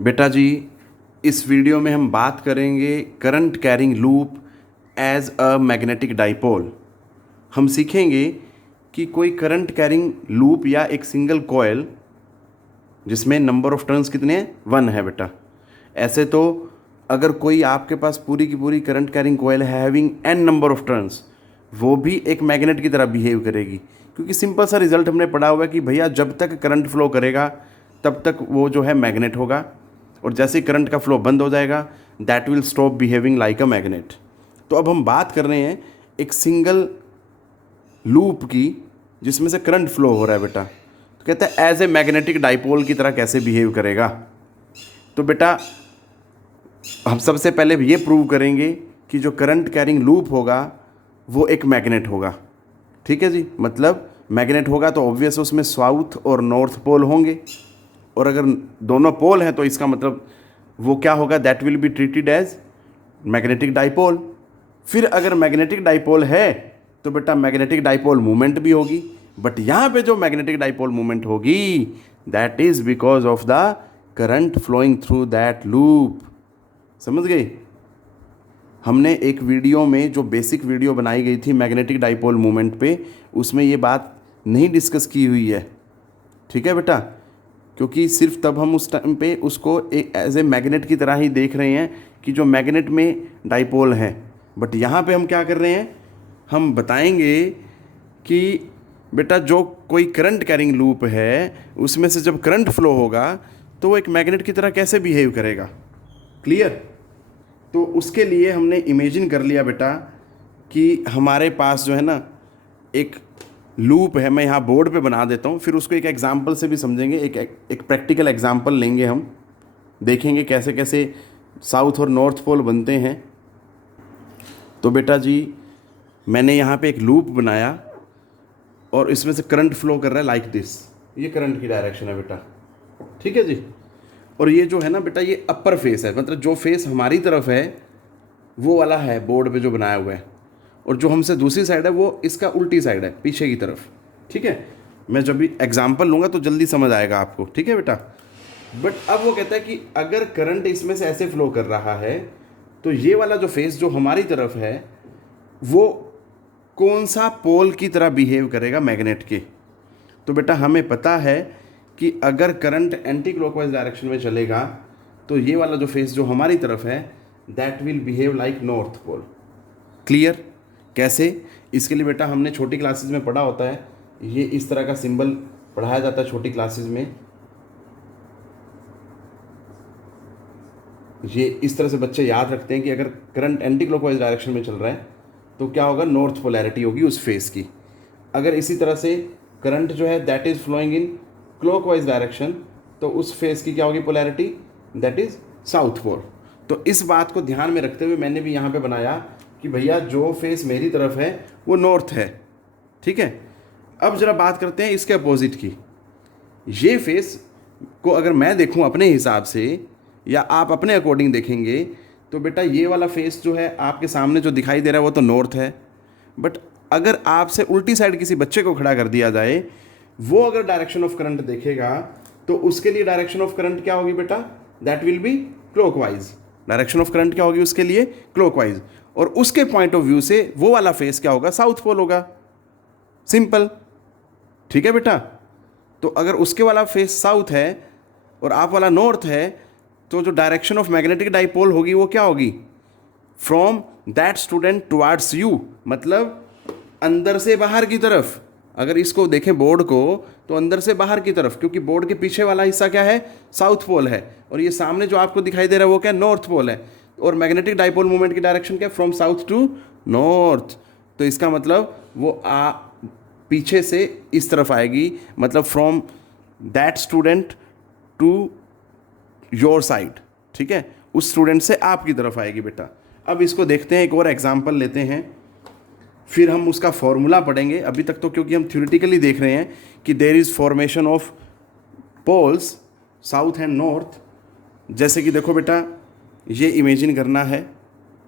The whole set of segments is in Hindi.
बेटा जी, इस वीडियो में हम बात करेंगे current carrying loop as a magnetic dipole. हम सीखेंगे कि कोई करंट कैरिंग लूप या एक सिंगल कॉयल जिसमें नंबर ऑफ टर्न्स कितने हैं, 1 है बेटा। ऐसे तो अगर कोई आपके पास पूरी की पूरी करंट कैरिंग कॉयल है having n number of turns, वो भी एक मैग्नेट की तरह बिहेव करेगी, क्योंकि सिंपल सा रिजल्ट हमने पढ़ा हुआ है कि भैया जब तक करंट फ्लो करेगा तब तक वो जो है मैग्नेट होगा, और जैसे ही करंट का फ्लो बंद हो जाएगा that will stop behaving like a magnet. तो अब हम बात कर रहे हैं एक सिंगल लूप की जिसमें से करंट फ्लो हो रहा है बेटा। तो कहता है एज ए मैग्नेटिक डाइपोल की तरह कैसे बिहेव करेगा। तो बेटा हम सबसे पहले ये प्रूव करेंगे कि जो करंट कैरिंग लूप होगा वो एक मैग्नेट होगा। ठीक है जी, मतलब मैग्नेट होगा तो ऑब्वियस उसमें साउथ और नॉर्थ पोल होंगे, और अगर दोनों पोल हैं तो इसका मतलब वो क्या होगा, that will be treated as magnetic dipole. फिर अगर मैग्नेटिक डाइपोल है तो बेटा मैग्नेटिक डाइपोल मूवमेंट भी होगी, बट यहाँ पे जो मैग्नेटिक डाइपोल मूवमेंट होगी that is because of the current flowing through that loop. समझ गए? हमने एक वीडियो में जो बेसिक वीडियो बनाई गई थी मैग्नेटिक डाइपोल मूवमेंट पे, उसमें ये बात नहीं डिस्कस की हुई है। ठीक है बेटा, क्योंकि सिर्फ तब हम उस टाइम पे उसको एक एज ए मैग्नेट की तरह ही देख रहे हैं कि जो मैग्नेट में डाइपोल है, बट यहाँ पे हम क्या कर रहे हैं, हम बताएंगे कि बेटा जो कोई करंट कैरिंग लूप है उसमें से जब करंट फ्लो होगा तो वो एक मैग्नेट की तरह कैसे बिहेव करेगा। क्लियर? तो उसके लिए हमने इमेजिन कर लिया बेटा कि हमारे पास जो है ना एक लूप है। मैं यहाँ बोर्ड पे बना देता हूँ, फिर उसको एक एग्जांपल से भी समझेंगे। एक प्रैक्टिकल एग्जांपल लेंगे, हम देखेंगे कैसे कैसे साउथ और नॉर्थ पोल बनते हैं। तो बेटा जी मैंने यहाँ पे एक लूप बनाया और इसमें से करंट फ्लो कर रहा है लाइक दिस। ये करंट की डायरेक्शन है बेटा। ठीक है जी, और ये जो है ना बेटा ये अपर फेस है, मतलब जो फेस हमारी तरफ है वो वाला है बोर्ड पे जो बनाया हुआ है, और जो हमसे दूसरी साइड है वो इसका उल्टी साइड है, पीछे की तरफ। ठीक है, मैं जब भी एग्जांपल लूँगा तो जल्दी समझ आएगा आपको। ठीक है बेटा, बट अब वो कहता है कि अगर करंट इसमें से ऐसे फ्लो कर रहा है तो ये वाला जो फेस जो हमारी तरफ है वो कौन सा पोल की तरह बिहेव करेगा मैग्नेट के। तो बेटा हमें पता है कि अगर करंट एंटी क्लॉकवाइज डायरेक्शन में चलेगा तो ये वाला जो फेस जो हमारी तरफ है that will behave like north pole. Clear? कैसे? इसके लिए बेटा हमने छोटी क्लासेस में पढ़ा होता है, ये इस तरह का सिंबल पढ़ाया जाता है छोटी क्लासेस में। ये इस तरह से बच्चे याद रखते हैं कि अगर करंट एंटी क्लॉकवाइज डायरेक्शन में चल रहा है तो क्या होगा, नॉर्थ पोलैरिटी होगी उस फेस की। अगर इसी तरह से करंट जो है that is flowing in clockwise direction तो उस फेस की क्या होगी polarity, that is south pole. तो इस बात को ध्यान में रखते हुए मैंने भी यहाँ पे बनाया कि भैया जो फेस मेरी तरफ है वो नॉर्थ है। ठीक है, अब जरा बात करते हैं इसके अपोजिट की। ये फेस को अगर मैं देखूँ अपने हिसाब से या आप अपने अकॉर्डिंग देखेंगे तो बेटा ये वाला फेस जो है आपके सामने जो दिखाई दे रहा है वो तो नॉर्थ है, बट अगर आपसे उल्टी साइड किसी बच्चे को खड़ा कर दिया जाए, वो अगर डायरेक्शन ऑफ करंट देखेगा तो उसके लिए डायरेक्शन ऑफ करंट क्या होगी बेटा, that will B clockwise. Direction of current क्या होगी उसके लिए, क्लॉकवाइज, और उसके पॉइंट ऑफ व्यू से वो वाला फेस क्या होगा, साउथ पोल होगा। सिंपल। ठीक है बेटा, तो अगर उसके वाला फेस साउथ है और आप वाला नॉर्थ है तो जो डायरेक्शन ऑफ मैग्नेटिक डाइपोल होगी वो क्या होगी, from that student towards you, मतलब अंदर से बाहर की तरफ। अगर इसको देखें बोर्ड को तो अंदर से बाहर की तरफ, क्योंकि बोर्ड के पीछे वाला हिस्सा क्या है, साउथ पोल है, और ये सामने जो आपको दिखाई दे रहा है वो क्या, नॉर्थ पोल है। और मैग्नेटिक डाइपोल मूवमेंट की डायरेक्शन क्या, फ्रॉम साउथ टू नॉर्थ। तो इसका मतलब वो पीछे से इस तरफ आएगी, मतलब from that student to your side. ठीक है, उस स्टूडेंट से आपकी तरफ आएगी बेटा। अब इसको देखते हैं, एक और एग्जांपल लेते हैं, फिर हम उसका फॉर्मूला पढ़ेंगे। अभी तक तो क्योंकि हम थ्योरेटिकली देख रहे हैं कि there is formation of poles south and north. जैसे कि देखो बेटा, ये इमेजिन करना है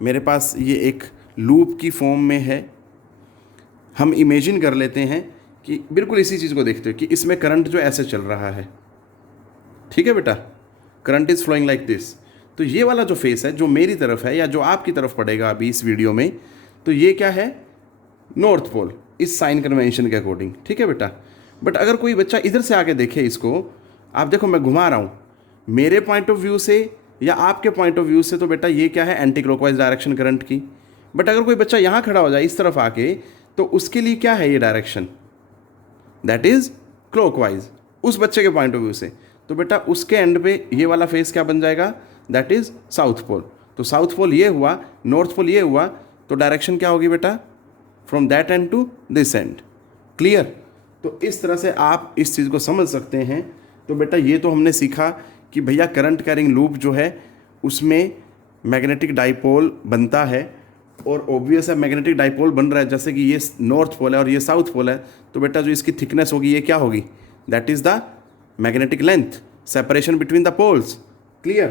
मेरे पास ये एक लूप की फॉर्म में है। हम इमेजिन कर लेते हैं कि बिल्कुल इसी चीज़ को देखते हो कि इसमें करंट जो ऐसे चल रहा है। ठीक है बेटा, current is flowing like this. तो ये वाला जो फेस है जो मेरी तरफ है या जो आपकी तरफ पड़ेगा अभी इस वीडियो में, तो ये क्या है, नॉर्थ पोल, इस साइन कन्वेंशन के अकॉर्डिंग, ठीक है बेटा। बट अगर कोई बच्चा इधर से आके देखे इसको, आप देखो मैं घुमा रहा हूँ, मेरे पॉइंट ऑफ व्यू से या आपके पॉइंट ऑफ व्यू से, तो बेटा ये क्या है, एंटी क्लॉकवाइज डायरेक्शन करंट की। बट अगर कोई बच्चा यहाँ खड़ा हो जाए इस तरफ आके, तो उसके लिए क्या है ये डायरेक्शन, दैट इज क्लॉकवाइज, उस बच्चे के पॉइंट ऑफ व्यू से। तो बेटा उसके एंड पे ये वाला फेस क्या बन जाएगा, दैट इज साउथ पोल। तो साउथ पोल ये हुआ, नॉर्थ पोल ये हुआ, तो डायरेक्शन क्या होगी बेटा, from that end to this end. Clear. तो इस तरह से आप इस चीज़ को समझ सकते हैं। तो बेटा ये तो हमने सीखा कि भैया करंट कैरिंग लूप जो है उसमें मैग्नेटिक डाइपोल बनता है, और ऑब्वियस है मैग्नेटिक डाइपोल बन रहा है, जैसे कि ये नॉर्थ पोल है और ये साउथ पोल है, तो बेटा जो इसकी थिकनेस होगी ये क्या होगी, that is the magnetic length, separation between the poles. Clear.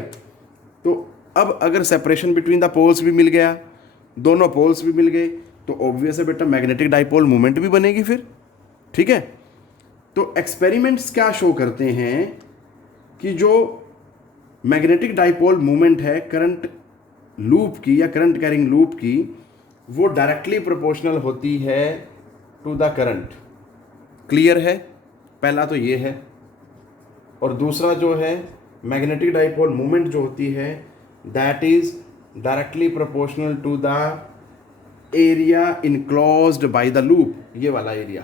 तो अब अगर सेपरेशन बिटवीन द पोल्स भी मिल गया, दोनों पोल्स भी मिल गए, तो ऑब्वियस है बेटा मैग्नेटिक डाइपोल मोमेंट भी बनेगी फिर, ठीक है। तो एक्सपेरिमेंट्स क्या शो करते हैं कि जो मैग्नेटिक डाइपोल मोमेंट है करंट लूप की या करंट कैरिंग लूप की, वो डायरेक्टली प्रोपोर्शनल होती है टू द करंट। क्लियर है, पहला तो ये है। और दूसरा जो है मैग्नेटिक डाइपोल मोमेंट जो होती है that is directly proportional to the area enclosed by the loop, ये वाला एरिया,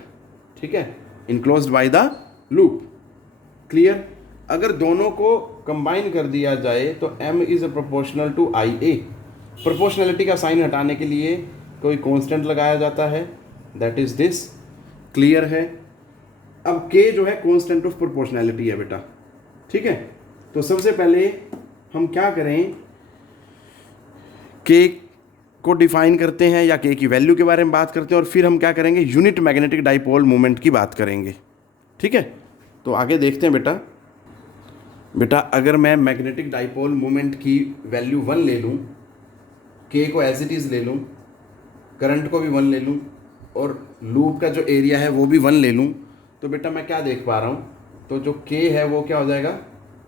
ठीक है, enclosed by the loop. Clear. अगर दोनों को कंबाइन कर दिया जाए तो m is proportional to I A. Proportionality का साइन हटाने के लिए कोई कांस्टेंट लगाया जाता है, दैट इज दिस। क्लियर है। अब k जो है कांस्टेंट ऑफ प्रोपोर्शनलिटी है बेटा, ठीक है। तो सबसे पहले हम क्या करें, k को डिफाइन करते हैं या k की वैल्यू के बारे में बात करते हैं, और फिर हम क्या करेंगे, यूनिट मैग्नेटिक डाइपोल मोमेंट की बात करेंगे, ठीक है। तो आगे देखते हैं बेटा अगर मैं मैग्नेटिक डाइपोल मोमेंट की वैल्यू 1 ले लूँ, k को एज इट इज़ ले लूँ, करंट को भी 1 ले लूँ, और लूप का जो एरिया है वो भी 1 ले लूँ, तो बेटा मैं क्या देख पा रहा हूँ, तो जो k है वो क्या हो जाएगा,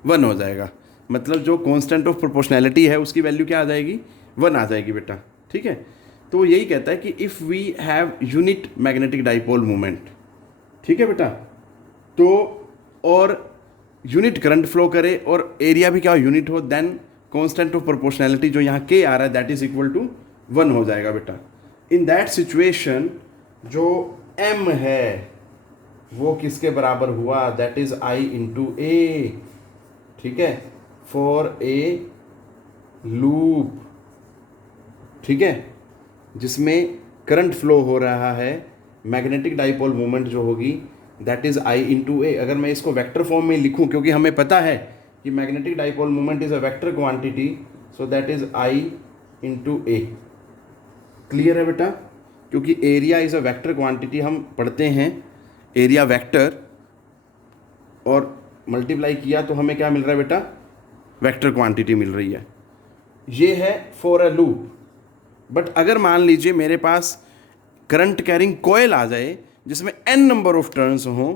1 हो जाएगा। मतलब जो कांस्टेंट ऑफ प्रोपोर्शनैलिटी है उसकी वैल्यू क्या आ जाएगी, 1 आ जाएगी बेटा, ठीक है। तो वो यही कहता है कि if we have unit magnetic dipole moment, ठीक है बेटा, तो और यूनिट करंट फ्लो करे और एरिया भी क्या यूनिट हो, देन कांस्टेंट ऑफ प्रोपोर्शनैलिटी जो यहाँ k आ रहा है दैट इज इक्वल टू 1 हो जाएगा बेटा। इन दैट सिचुएशन जो m है वो किसके बराबर हुआ, दैट इज i इंटू ए, ठीक है, फॉर ए लूप, ठीक है, जिसमें करंट फ्लो हो रहा है, मैग्नेटिक डाइपोल मोमेंट जो होगी दैट इज आई इंटू ए। अगर मैं इसको वेक्टर फॉर्म में लिखूं, क्योंकि हमें पता है कि magnetic dipole moment is a vector quantity, so that is I into A. Clear है बेटा, क्योंकि area is a vector quantity, हम पढ़ते हैं एरिया वेक्टर, और मल्टीप्लाई किया तो हमें क्या मिल रहा है बेटा, वेक्टर क्वांटिटी मिल रही है। ये है फॉर अ लूप। बट अगर मान लीजिए मेरे पास करंट कैरिंग कॉइल आ जाए जिसमें n नंबर ऑफ टर्न्स हों,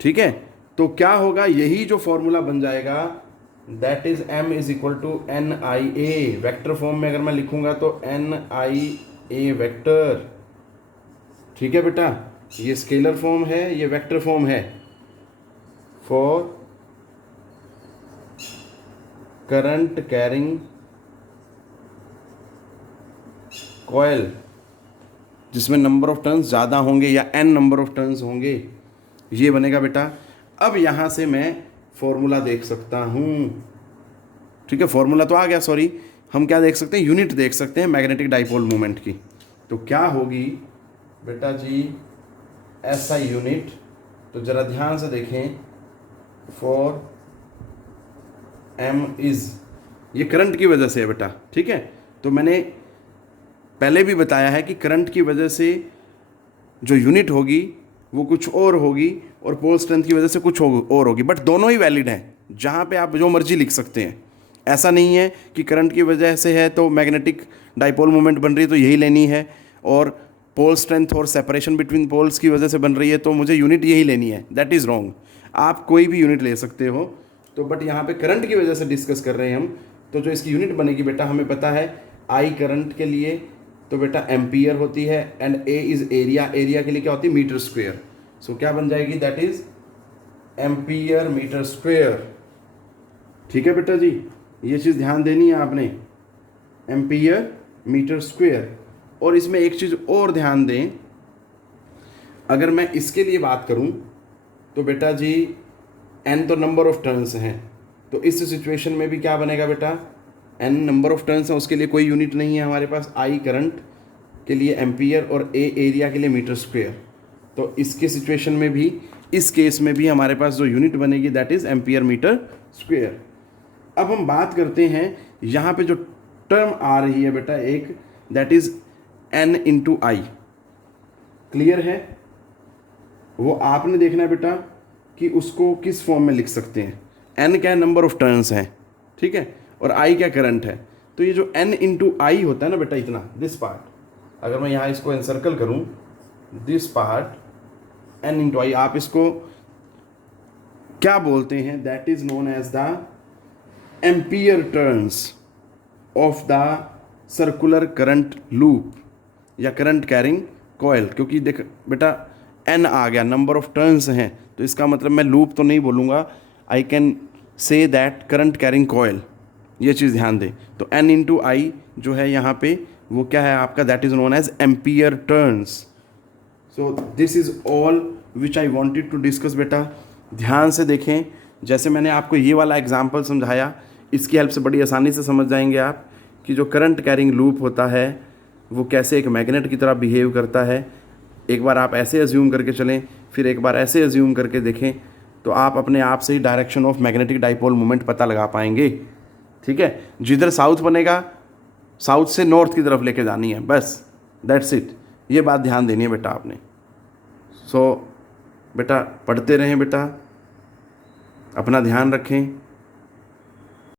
ठीक है, तो क्या होगा, यही जो फॉर्मूला बन जाएगा that is m is equal to N I A. Vector form में अगर मैं लिखूंगा तो एन आई ए वैक्टर, ठीक है बेटा, ये स्केलर फॉर्म है, ये वेक्टर फॉर्म है फॉर करंट कैरिंग कॉइल जिसमें नंबर ऑफ टर्न्स ज़्यादा होंगे या n नंबर ऑफ टर्न्स होंगे, ये बनेगा बेटा। अब यहाँ से मैं फॉर्मूला देख सकता हूँ, ठीक है, फॉर्मूला तो आ गया, सॉरी, हम क्या देख सकते हैं, यूनिट देख सकते हैं मैग्नेटिक डाइपोल मोमेंट की। तो क्या होगी बेटा जी, ऐसा यूनिट, तो ज़रा ध्यान से देखें, फॉर m इज़, ये करंट की वजह से है बेटा, ठीक है। तो मैंने पहले भी बताया है कि करंट की वजह से जो यूनिट होगी वो कुछ और होगी और पोल स्ट्रेंथ की वजह से कुछ और होगी, बट दोनों ही वैलिड हैं, जहाँ पे आप जो मर्जी लिख सकते हैं। ऐसा नहीं है कि करंट की वजह से है तो मैग्नेटिक डाइपोल मोमेंट बन रही है तो यही लेनी है, और पोल स्ट्रेंथ और सेपरेशन बिटवीन पोल्स की वजह से बन रही है तो मुझे यूनिट यही लेनी है, दैट इज़ रॉन्ग। आप कोई भी यूनिट ले सकते हो तो बट यहाँ पे करंट की वजह से डिस्कस कर रहे हैं हम, तो जो इसकी यूनिट बनेगी बेटा हमें पता है आई करंट के लिए तो बेटा एम्पियर होती है, and A is area, area के लिए क्या होती है मीटर स्क्वेयर। सो क्या बन जाएगी, that is ampere metre square. ठीक है बेटा जी, ये चीज़ ध्यान देनी है आपने, एम्पियर मीटर स्क्वेयर। और इसमें एक चीज़ और ध्यान दें, अगर मैं इसके लिए बात करूं तो बेटा जी n तो नंबर ऑफ टर्न्स हैं, तो इस सिचुएशन में भी क्या बनेगा बेटा, n नंबर ऑफ टर्न्स हैं, उसके लिए कोई यूनिट नहीं है हमारे पास, I करंट के लिए एम्पियर और A एरिया के लिए मीटर स्क्वेयर। तो इसके सिचुएशन में भी, इस केस में भी हमारे पास जो यूनिट बनेगी that is ampere metre square. अब हम बात करते हैं यहाँ पे जो टर्म आ रही है बेटा एक, that is n into I. Clear है, वो आपने देखना है बेटा कि उसको किस फॉर्म में लिख सकते हैं। n क्या नंबर ऑफ टर्न्स हैं, ठीक है, और i क्या करंट है। तो ये जो n इंटू आई होता है ना बेटा, इतना दिस पार्ट, अगर मैं यहाँ इसको एनसर्कल करूँ, this part n into I, आप इसको क्या बोलते हैं, that is known as the ampere turns of the circular current loop या करंट कैरिंग कॉयल। क्योंकि देख बेटा n आ गया, नंबर ऑफ टर्न्स हैं, तो इसका मतलब मैं लूप तो नहीं बोलूँगा, I can say that current carrying coil. ये चीज़ ध्यान दें। तो n इंटू आई जो है यहाँ पे वो क्या है आपका, that is known as ampere turns. So this is all which I wanted to discuss बेटा। ध्यान से देखें, जैसे मैंने आपको ये वाला एग्जाम्पल समझाया, इसकी हेल्प से बड़ी आसानी से समझ जाएंगे आप कि जो करंट कैरिंग लूप होता है वो कैसे एक मैग्नेट की तरह बिहेव करता है। एक बार आप ऐसे अज्यूम करके चलें, फिर एक बार ऐसे अज्यूम करके देखें, तो आप अपने आप से ही direction of magnetic dipole moment पता लगा पाएंगे। ठीक है, जिधर साउथ बनेगा साउथ से नॉर्थ की तरफ लेके जानी है, बस दैट्स इट। ये बात ध्यान देनी है बेटा आपने। सो बेटा पढ़ते रहें बेटा, अपना ध्यान रखें।